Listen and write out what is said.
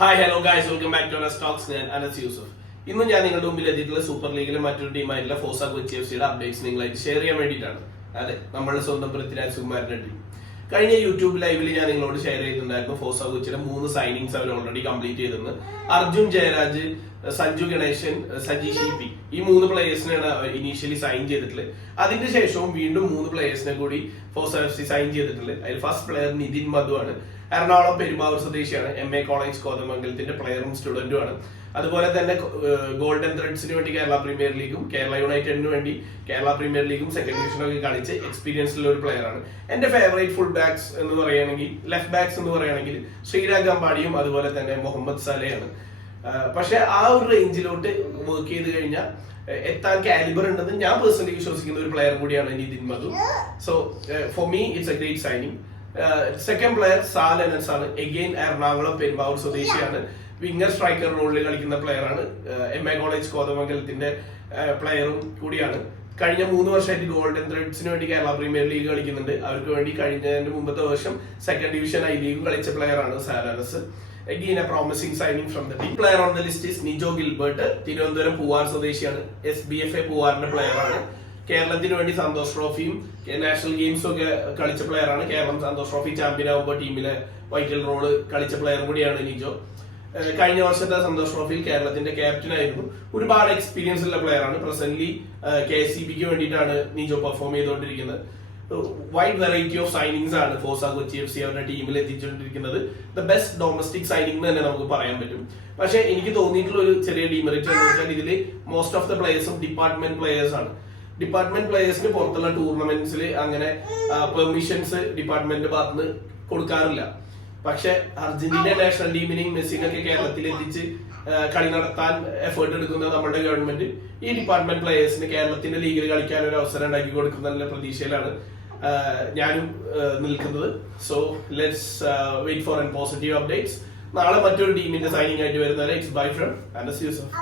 Hi hello guys, welcome back to Anas talks. ഞാൻ അനസ് യൂസഫ്. ഇന്ന് ഞാൻ നിങ്ങളുടെ മുമ്പിൽ എത്തിയിട്ടുള്ള സൂപ്പർ ലീഗിലെ മറ്റൊരു ടീമായിട്ടുള്ള ഫോസ കൊച്ചി എഫ്സിയുടെ അപ്ഡേറ്റ്സ് നിങ്ങളായിട്ട് ഷെയർ ചെയ്യാൻ വേണ്ടിയിട്ടാണ്. അതെ, നമ്മളുടെ സ്വന്തം പൃഥ്വിരാജ് സുകുമാരന്റെ ടീം. കഴിഞ്ഞ യൂട്യൂബ് ലൈവിൽ ഞാൻ നിങ്ങളോട് ഷെയർ ചെയ്തിട്ടുണ്ടായിരുന്നു ഫോസ കൊച്ചിയുടെ 3 സൈനിങ്സ് അവർ ഓൾറെഡി കംപ്ലീറ്റ് ചെയ്തെന്ന്. അർജുൻ ജയരാജ്, സഞ്ജു ഗണേശൻ, സജി ഷിപി, ഈ 3 പ്ലേയേഴ്സിനാണ് ഇനീഷ്യലി സൈൻ ചെയ്തിട്ടുള്ളത്. അതിന്റെ ശേഷവും വീണ്ടും 3 പ്ലേയേഴ്സിനെ കൂടി ഫോസ എഫ് സി സൈൻ ചെയ്തിട്ടുള്ളത്. അതിൽ ഫസ്റ്റ് പ്ലെയർ നിതിൻ മധു ആണ്. എറണാകുളം പെരുമ്പാവൂർ സ്വദേശിയാണ്. MA കോളേജ് കോതമംഗലത്തിന്റെ പ്ലെയറും സ്റ്റുഡന്റുമാണ്. അതുപോലെ തന്നെ ഗോൾഡൻ ത്രെഡ്സിന് വേണ്ടി കേരള പ്രീമിയർ ലീഗും കേരള യുണൈറ്റഡിന് വേണ്ടി കേരള പ്രീമിയർ ലീഗും സെക്കൻഡ് ഡിവിഷനൊക്കെ കളിച്ച് എക്സ്പീരിയൻസ് ഉള്ള ഒരു പ്ലെയർ ആണ്. എന്റെ ഫേവറേറ്റ് ഫുൾ ബാക്സ് എന്ന് പറയുകയാണെങ്കിൽ, ലെഫ്റ്റ് ബാക്സ് എന്ന് പറയുകയാണെങ്കിൽ ശ്രീരാഗ് അമ്പാടിയും അതുപോലെ തന്നെ മുഹമ്മദ് സലയാണ്. പക്ഷെ ആ ഒരു റേഞ്ചിലോട്ട് വർക്ക് ചെയ്ത് കഴിഞ്ഞാൽ എത്താൻ കാലിബർ ഉണ്ടെന്ന് ഞാൻ പേഴ്സണലി വിശ്വസിക്കുന്ന ഒരു പ്ലെയർ കൂടിയാണ് Nithin Madhu. So for me it's a great signing. Second player Sal Anas ആണ്. എഗെയിൻ എറണാകുളം പെരുമ്പാവൂർ സ്വദേശിയാണ്. വിങ്ങർ സ്ട്രൈക്കർ റോളിൽ കളിക്കുന്ന പ്ലെയർ ആണ്. MA കോളേജ് കോതമംഗലത്തിന്റെ പ്ലെയറും കൂടിയാണ്. കഴിഞ്ഞ 3 വർഷമായിട്ട് ഗോൾഡൻ ത്രെഡ്സിന് വേണ്ടി കേരള പ്രീമിയർ ലീഗ് കളിക്കുന്നുണ്ട്. അവർക്ക് വേണ്ടി കഴിഞ്ഞതിന്റെ മുമ്പത്തെ വർഷം സെക്കൻഡ് ഡിവിഷൻ ഐ ലീഗും കളിച്ച പ്ലെയർ ആണ് സാൽ Anas. Again a promising signing from the team. Player on the list is Nijo Gilbert. Thiruvananthapuram Poovar സ്വദേശിയാണ്. SBFA പൂവാറിന്റെ പ്ലെയർ ആണ്. കേരളത്തിന് വേണ്ടി സന്തോഷ് ട്രോഫിയും നാഷണൽ ഗെയിംസും ഒക്കെ കളിച്ച പ്ലെയർ ആണ്. കേരളം സന്തോഷ് ട്രോഫി ചാമ്പ്യൻ ആവുമ്പോൾ ടീമിലെ വൈറ്റൽ റോള് കളിച്ച പ്ലെയർ കൂടിയാണ് നിജോ. കഴിഞ്ഞ വർഷത്തെ സന്തോഷ് ട്രോഫിയിൽ കേരളത്തിന്റെ ക്യാപ്റ്റൻ ആയിരുന്നു. ഒരുപാട് എക്സ്പീരിയൻസ് ഉള്ള പ്ലെയർ ആണ്. പ്രസന്റ്ലി KCBക്ക് വേണ്ടിയിട്ടാണ് നിജോ പെർഫോം ചെയ്തുകൊണ്ടിരിക്കുന്നത്. വൈഡ് വെറൈറ്റി ഓഫ് സൈനിങ്സ് ആണ് ഫോസ കൊച്ചി എഫ് സി അവരുടെ ടീമിൽ എത്തിച്ചുകൊണ്ടിരിക്കുന്നത്. ദ ബെസ്റ്റ് ഡൊമസ്റ്റിക് സൈനിങ് എന്ന് തന്നെ നമുക്ക് പറയാൻ പറ്റും. പക്ഷെ എനിക്ക് തോന്നിയിട്ടുള്ള ഒരു ചെറിയ ഡിമെറിറ്റ് എന്ന് വെച്ചാൽ ഇതിൽ മോസ്റ്റ് ഓഫ് ദ പ്ലേയേഴ്സും ഡിപ്പാർട്ട്മെന്റ് പ്ലേയേഴ്സ് ആണ്. ഡിപ്പാർട്ട്മെന്റ് പ്ലേയേഴ്സിന് പുറത്തുള്ള ടൂർണമെന്റ്സിൽ അങ്ങനെ പെർമിഷൻസ് ഡിപ്പാർട്ട്മെന്റ് ഭാഗത്തുനിന്ന് കൊടുക്കാറില്ല. പക്ഷെ അർജന്റീന നാഷണൽ ടീമിനെയും മെസ്സിനൊക്കെ കേരളത്തിൽ എത്തിച്ച് കളി നടത്താൻ എഫേർട്ട് എടുക്കുന്ന നമ്മുടെ ഗവൺമെന്റ് ഈ ഡിപ്പാർട്ട്മെന്റ് പ്ലേയേഴ്സിന് കേരളത്തിന്റെ ലീഗിൽ കളിക്കാൻ ഒരു അവസരം ഉണ്ടാക്കി കൊടുക്കുന്ന പ്രതീക്ഷയിലാണ് ഞാനും നിൽക്കുന്നത്. So let's wait for an positive updates. നാളെ മറ്റൊരു ടീമിന്റെ സൈനിങ് ആയിട്ട് വരുന്നവരെ it's bye from Anas Yusuf.